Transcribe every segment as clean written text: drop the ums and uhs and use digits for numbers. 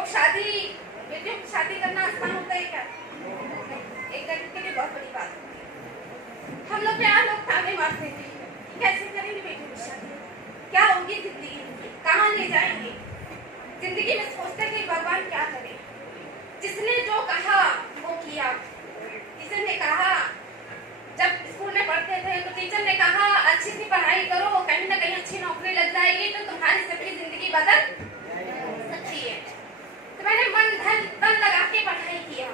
लोग बेटियों की शादी करना आसान होता है क्या? एक लड़की के लिए बहुत बड़ी बात होती है। हम लोग यहाँ लोग ताने मारते हैं कि कैसे करेंगे बेटियों की शादी, क्या होगी जिंदगी, कहाँ ले जाएंगे। जिंदगी में सोचते थे भगवान क्या करे, जिसने जो कहा वो किया। टीचर ने कहा, जब स्कूल में पढ़ते थे तो टीचर ने कहा अच्छी सी पढ़ाई करो, कहीं ना कहीं अच्छी नौकरी लग जाएगी तो तुम्हारी सबकी जिंदगी बदल सकती है। तो मैंने मन धन लगा के पढ़ाई किया,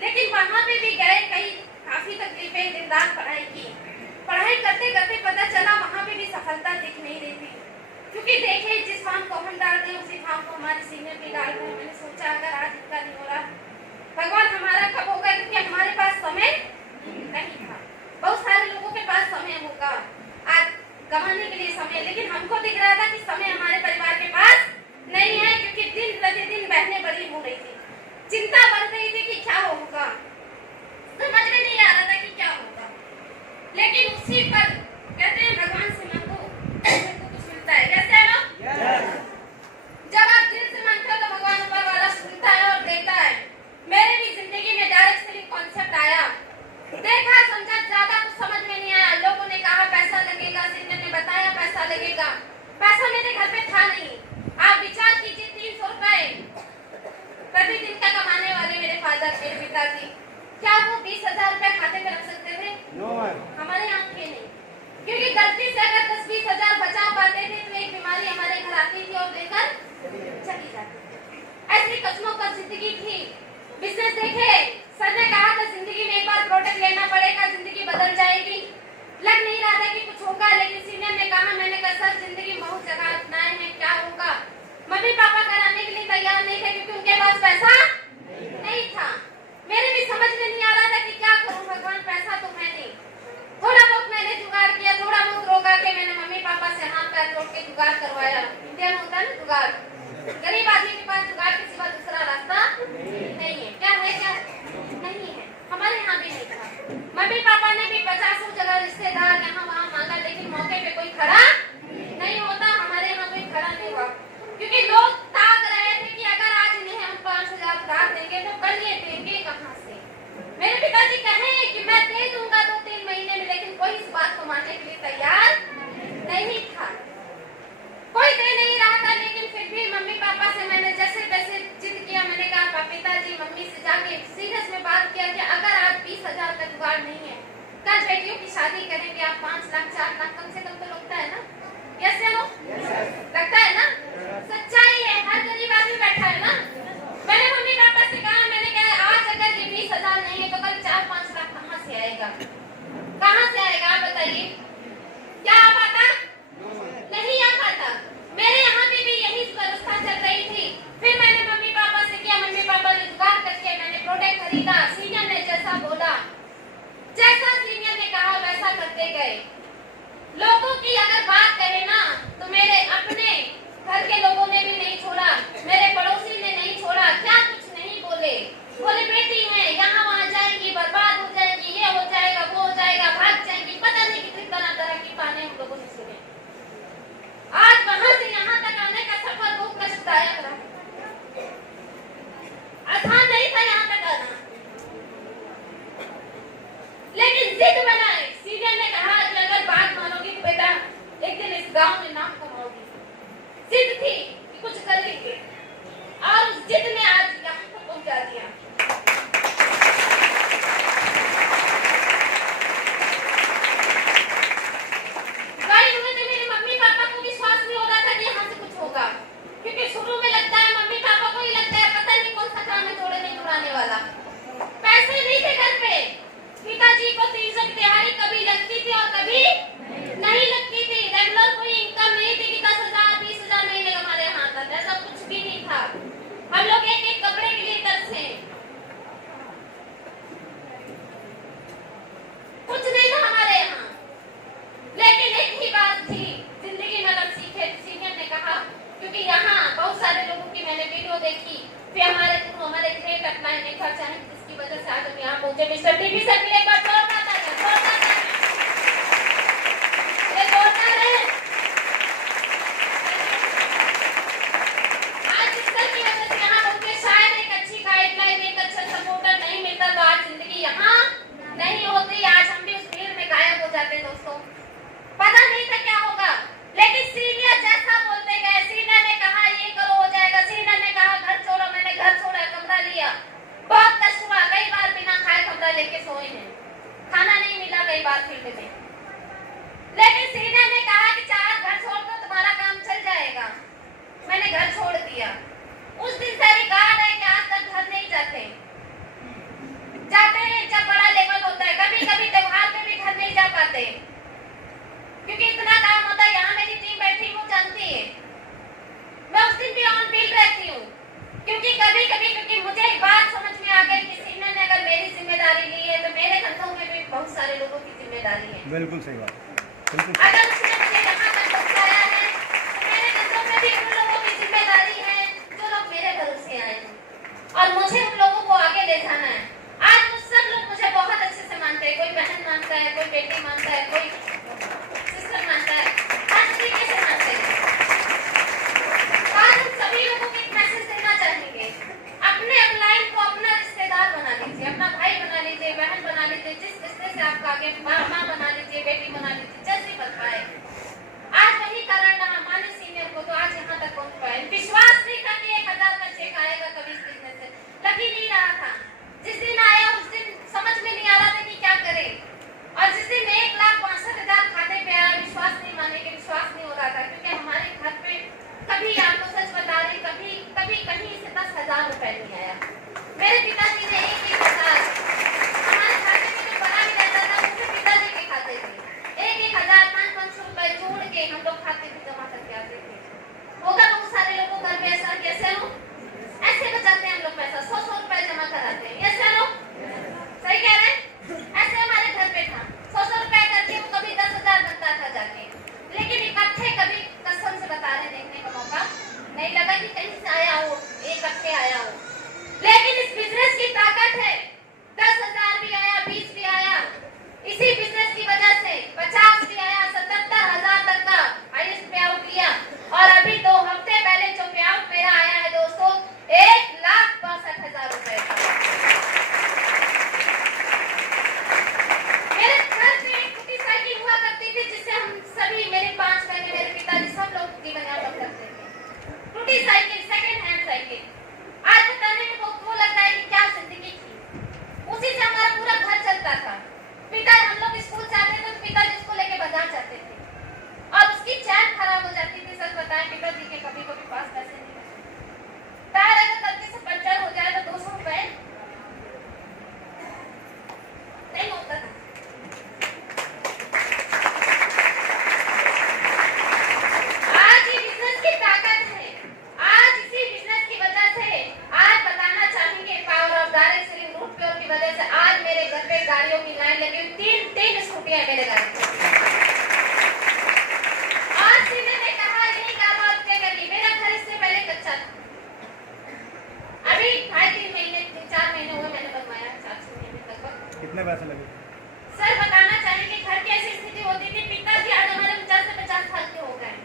लेकिन वहां पे भी गए, कई काफी तकलीफें, दिन रात पढ़ाई की। पढ़ाई करते करते पता चला वहां पे भी सफलता दिख नहीं रही थी, क्योंकि देखे जिस फार्म को हम डालते हैं उसी फार्म को हमारे सीनियर भी डाल रहे हैं। मैंने सोचा अगर आज इतना नहीं हो रहा, भगवान हमारा कब होगा, क्योंकि हमारे पास समय नहीं था। बहुत सारे लोगों के पास समय होगा आज कमाने के लिए समय, लेकिन हमको दिख रहा था कि समय हमारे परिवार के पास नहीं है, क्योंकि दिन प्रतिदिन बहनें बड़ी हो रही थी, चिंता बढ़ रही थी कि क्या होगा, समझ में नहीं आ रहा था कि क्या होगा। लेकिन उसी पर कहते हैं भगवान से मांगो तो कुछ मिलता है। कैसे है ना? जब आप दिल से मांगते हो तो भगवान ऊपर वाला सुनता है और देता है। मेरे भी जिंदगी में डायरेक्ट सेलिंग कॉन्सेप्ट आया, देखा समझा, ज्यादा कुछ समझ में नहीं आया। लोगों ने कहा पैसा लगेगा, सीनियर ने बताया पैसा लगेगा, पैसा मेरे घर पे था नहीं। आप विचार कीजिए 300 रुपए प्रतिदिन का कमाने वाले मेरे फादर, मेरे पिताजी, क्या वो 20,000 रुपए खाते में रख सकते थे? हमारे यहाँ थे नहीं, क्योंकि गलती से अगर 10-20 हजार बचा पाते थे तो एक बीमारी हमारे घर आती थी और लेकर चली जाती थी। ऐसी कस्मों पर जिंदगी थी। बिजनेस देखे, सर ने कहा था जिंदगी में एक बार प्रोडक्ट लेना पड़ेगा, जिंदगी बदल जाएगी। लग नहीं रहा था कि कुछ होगा, लेकिन सीनियर ने कहा, मैंने कहा सर जिंदगी में बहुत जगह अपनाए हैं, क्या होगा। मम्मी पापा कराने के लिए तैयार नहीं थे, क्योंकि उनके पास पैसा नहीं था। मेरे भी समझ में नहीं आ रहा था कि क्या करूं, भगवान पैसा तो है नहीं। थोड़ा बहुत मैंने जुगाड़ किया, थोड़ा बहुत रोका के मैंने मम्मी पापा से हाथ पैर जोड़ के जुगाड़ करवाया। इंडिया में होता है ना जुगाड़, गरीब आदमी के पास जुगाड़ के सिवा दूसरा रास्ता नहीं है। क्या है? क्या नहीं है, हमारे यहाँ भी नहीं था। मम्मी पापा ने भी 50 जगह रिश्तेदार यहाँ वहाँ मांगा, लेकिन मौके पे कोई खड़ा नहीं होता। हमारे यहाँ कोई खड़ा नहीं हुआ, क्योंकि लोग ताक रहे थे कि अगर आज इन्हें हम 5,000 उधार देंगे तो कल ये देंगे कहाँ से। मेरे पिताजी कहे कि मैं दे दूंगा 2-3 महीने में, लेकिन कोई इस बात को मानने के लिए तैयार नहीं था, कोई दे नहीं रहा था। लेकिन फिर भी मम्मी पापा से मैंने जैसे तैसे जिद किया। मैंने कहा पिताजी, मम्मी से जाके सीरियस में बात किया कि अगर आज 20,000 का जुगाड़ नहीं है, कल बेटियों की शादी करेंगे, आप 5 लाख 4 लाख कम से कम तो लगता है ना? यस या नो? लगता है ना? सच्चाई है, हर गरीब आदमी बैठा है ना। मैंने मम्मी पापा से कहा, मैंने कहा आज अगर ये 20,000 नहीं है तो कल 4-5 लाख कहाँ से आएगा? कहाँ से आएगा आप बताइए? क्या आ पाता? नहीं आ पाता। मेरे यहाँ भी यही व्यवस्था चल रही थी। फिर मैंने मम्मी पापा से किया, मम्मी पापा ने जुगाड़ करके मैंने प्रोडक्ट खरीदा। सीनियर ने जैसा बोला, जैसा सीनियर ने कहा वैसा करते गए। लोगों की अगर बात करें ना तो मेरे अपने घर के लोगों ने भी नहीं छोड़ा, मेरे पड़ोसी ने नहीं छोड़ा, क्या कुछ नहीं बोले। बोले बेटी है, यहाँ वहाँ जाएगी, बर्बाद हो जाएगी, ये हो जाएगा, वो हो जाएगा, भाग जाएगी, पता नहीं कितनी तरह तरह की बातें हम लोगों ने सुने। आज वहां से यहाँ तक आने का सफर बहुत कष्टदायक रहा, आसान नहीं था यहाँ तक आना, लेकिन जिद बनाए। सीनियर ने कहा कि अगर बात मानोगी तो बेटा एक दिन इस गांव में नाम कमाओगी। जिद थी कि कुछ करेंगे, और उस जिद ने आज यहाँ तक पहुंचा दिया। क्योंकि शुरू में लगता है मम्मी पापा को ही लगता है पता नहीं कौन सा काम है जोड़े नहीं जुड़ाने वाला। पैसे नहीं थे घर पे, पिताजी को 300 की दिहाड़ी कभी लगती थी और कभी नहीं लगती थी। रेगुलर कोई इनकम नहीं थी कि 10,000 20,000 महीने का हमारे यहाँ आता था, ऐसा कुछ भी नहीं था। हम लोग एक एक कपड़े के लिए तरसे, कुछ नहीं था हमारे यहाँ। लेकिन एक ही बात थी जिंदगी में अगर सीखे, सीनियर ने कहा, क्योंकि यहाँ बहुत सारे लोगों की मैंने वीडियो देखी, फिर हमारे ग्रेट अपलाइन ने खर्चा है, जिसकी वजह से आज हम यहाँ पहुंचे। मिस्टर टीवी सर के लिए एक बार जोरदार तालियां, ये जोरदार है। आज इस सर की वजह से यहाँ पहुंचे, नहीं होती, आज हम भी उस भीड़ में गायब हो जाते दोस्तों। पता नहीं था क्या होगा, लेकिन सीनियर जैसा बोलते गए, सीनियर ने कहा ये करो हो जाएगा, सीनियर ने कहा घर छोड़ो, मैंने घर छोड़ा, कमरा लिया, बहुत कष्ट हुआ, कई बार बिना खाए कमरा लेके सोए हैं, खाना नहीं मिला कई बार फील्ड में, लेकिन सीनियर ने कहा कि चार घर छोड़ दो तुम्हारा काम चल जाएगा। मैंने घर छोड़ दिया। उस दिन से रिकॉर्ड है कि आज तक घर नहीं जाते हैं जब बड़ा लेवल होता है, कभी कभी त्योहार पे भी घर नहीं जा पाते क्योंकि इतना काम होता है। यहाँ मेरी टीम बैठी वो जानती है, मैं उस दिन भी ऑन फील्ड रहती हूँ क्योंकि कभी कभी क्योंकि मुझे एक बात समझ में आ गई कि सीनियर ने अगर मेरी जिम्मेदारी ली है तो मेरे कंधों में भी बहुत सारे लोगों की जिम्मेदारी है। बिल्कुल सही बात, बिल्कुल। अगर उसने मुझे यहाँ तक पहुँचाया है तो मेरे कंधों में भी उन लोगों की जिम्मेदारी है जो लोग मेरे भरोसे आए हैं और मुझे उन लोगों को आगे ले जाना है। आज सब लोग मुझे बहुत अच्छे से मानते हैं, कोई बहन मानता है, कोई बेटी मानता है, कोई सिस्टर मानता है, हर तरीके से मानते हैं। आज हम सभी लोगों को एक मैसेज देना चाहेंगे, अपने अपलाइन को अपना रिश्तेदार बना लीजिए, अपना भाई बना लीजिए, बहन बना लीजिए, जिस रिश्ते से आपका आगे माँ बना लीजिए, बेटी बना लीजिए, जैसी बताए। आज वही कारण रहा हमारे सीनियर को तो आज यहाँ तक पहुँच पाए। विश्वास नहीं था कि 1000 का चेक आएगा कभी इस बिजनेस से, लग ही नहीं रहा था। जिस दिन आया उस दिन समझ में नहीं आ रहा था कि क्या करें, और जिस दिन 1,62,000 खाते पे आया विश्वास नहीं माने कि विश्वास नहीं हो रहा था क्योंकि हमारे घर पे कभी, आपको सच बता रही, कभी कहीं से 10,000 रुपए नहीं आया। मेरे पिताजी ने 1,000 हमारे खाते में जो बना भी रहता था उससे पिताजी के खाते थे 1,000 500 रुपए जोड़ के हम लोग खाते में जमा करके आते थे। होगा बहुत सारे लोगों घर में ऐसा, कैसे हो ऐसे बचाते हैं हम लोग पैसा, 100 रुपए जमा कराते हैं, यस नो सही कह रहे हैं। ऐसे हमारे घर पे था 100 रुपए करके वो कभी 10,000 बनता था जाके, लेकिन इकट्ठे कभी कसम से बता रहे देखने का मौका नहीं लगा कि कहीं से आया हो, इकट्ठे आया हो। लेकिन इस बिजनेस की ताकत है, 10,000 भी आया, 20 भी आया, इसी बिजनेस की वजह से 50 भी आया, 77,000 तक का हाईएस्ट पे आउट लिया और अभी 2 हफ्ते पहले जो पे आउट मेरा आया है दोस्तों 1,62,000 रुपए का। मेरे घर पे एक छोटी साइकिल हुआ करती थी जिससे हम सभी, मेरे 5 बहनें, मेरे पिताजी सब लोग जीवन यापन करते थे। छोटी साइकिल, सेकंड हैंड साइकिल। आज बताने में बहुत वो लगता है कि क्या जिंदगी थी, उसी से हमारा पूरा घर चलता था। पिता, हम लोग स्कूल जाते थे तो पिताजी उसको लेके बाजार जाते थे और उसकी चैन खराब हो जाती थी। सच बताएं पिताजी के कभी कभी पास पैसे नहीं, टायर अगर गलती से पंचर हो जाए तो 200 रुपए नहीं होता था। आज ये बिजनेस की ताकत है, आज इसी बिजनेस की वजह से आज बताना चाहेंगे पावर ऑफ डायरेक्ट सेलिंग रूट प्योर की वजह से आज मेरे घर पे गाड़ियों की लाइन लगी हुई, 3 स्कूटियां मेरे घर पे। आज सीनियर ने कहा यही कारोबार के करिए, मेरा घर इससे पहले कच्चा था, अभी 2.5-3 महीने 4 महीने हुए मैंने बनवाया, 4 महीने लगभग। कितने पैसे लगे? सर बताना चाहेंगे घर की ऐसी स्थिति होती थी, पिताजी आज हमारे 50 से 50 साल के हो गए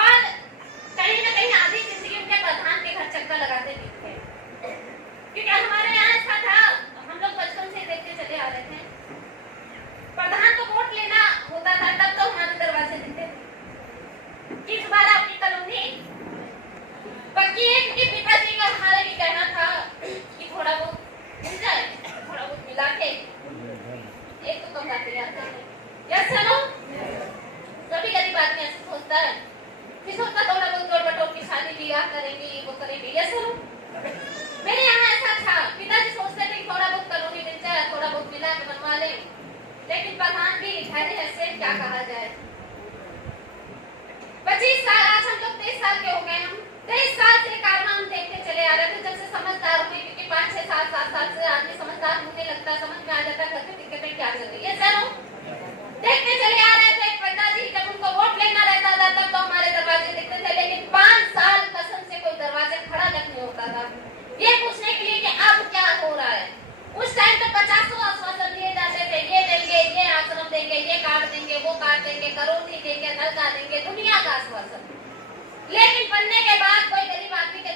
और कहीं ना कहीं आधी जिंदगी उनके प्रधान के घर चक्कर लगाते थे क्योंकि हमारे यहाँ ऐसा था, हम लोग बचपन से देखते चले आ रहे थे, प्रधान को वोट लेना होता था तब तो हमारे दरवाजे दिखते थे कि इस बार आपकी कॉलोनी पक्की है क्योंकि पिताजी का हमारा भी कहना था कि थोड़ा बहुत मिल जाए, थोड़ा बहुत मिला के एक तो कम बातें आते हैं, यस नो सभी गरीब आदमी ऐसे सोचता है, फिर सोचता थोड़ा बहुत जोड़ बटोर की शादी ब्याह करेंगे, वो करेंगे, यस नो। मेरे यहाँ ऐसा था, पिताजी सोचते थे कि थोड़ा बहुत कॉलोनी मिल जाए, थोड़ा बहुत मिला के बनवा ले, लेकिन प्रधान भी धैर्य ऐसे क्या कहा जाए। 25 साल, आज हम लोग 23 साल के हो गए, हम 23 साल से कारनाम हम देखते चले आ रहे थे जब से समझदार हुए, क्योंकि 5, 6, 7 साल से आदमी समझदार होने लगता है, समझ में आ जाता है घर में दिक्कतें क्या चल रही है। चलो देखते चले आ रहे थे, पिताजी जब उनको वोट लेना रहता था तब तो हमारे दरवाजे दिखते थे, लेकिन 5 साल कसम से कोई दरवाजे खड़ा तक नहीं होता था ये पूछने के लिए कि अब क्या हो रहा है। उस टाइम तो 50 आश्वासन दिए जाते थे, ये देंगे, ये आश्रम देंगे, ये कार्ड देंगे, वो कार्ड देंगे, करोड़ देंगे, नल का देंगे, दुनिया का आश्वासन, लेकिन बनने के बाद कोई गरीब आदमी के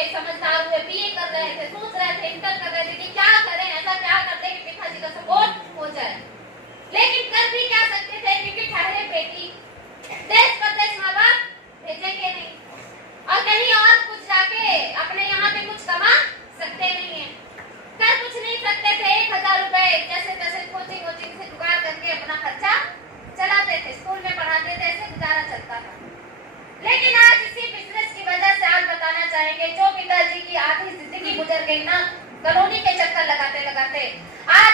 हुए, समझदार हुए, बीए कर रहे थे, सोच रहे थे, इंटर कर रहे थे कि क्या करें, ऐसा क्या कर दें कि पिताजी का सपोर्ट हो जाए। लेकिन कर भी क्या सकते थे, क्योंकि ठहरे बेटी देश परदेश माँ बाप भेजेंगे नहीं, और कहीं और कुछ जाके अपने यहाँ पे कुछ कमा सकते नहीं है, कर कुछ नहीं सकते थे। 1000 रुपए जैसे तैसे कोचिंग वोचिंग से जुगाड़ करके अपना खर्चा चलाते थे, स्कूल में पढ़ाते थे, ऐसे गुजारा चलता था। लेकिन आज इसी बिजनेस की वजह से आज बताना चाहेंगे, जो पिताजी की आधी जिंदगी गुजर गई ना कॉलोनी के चक्कर लगाते लगाते, आज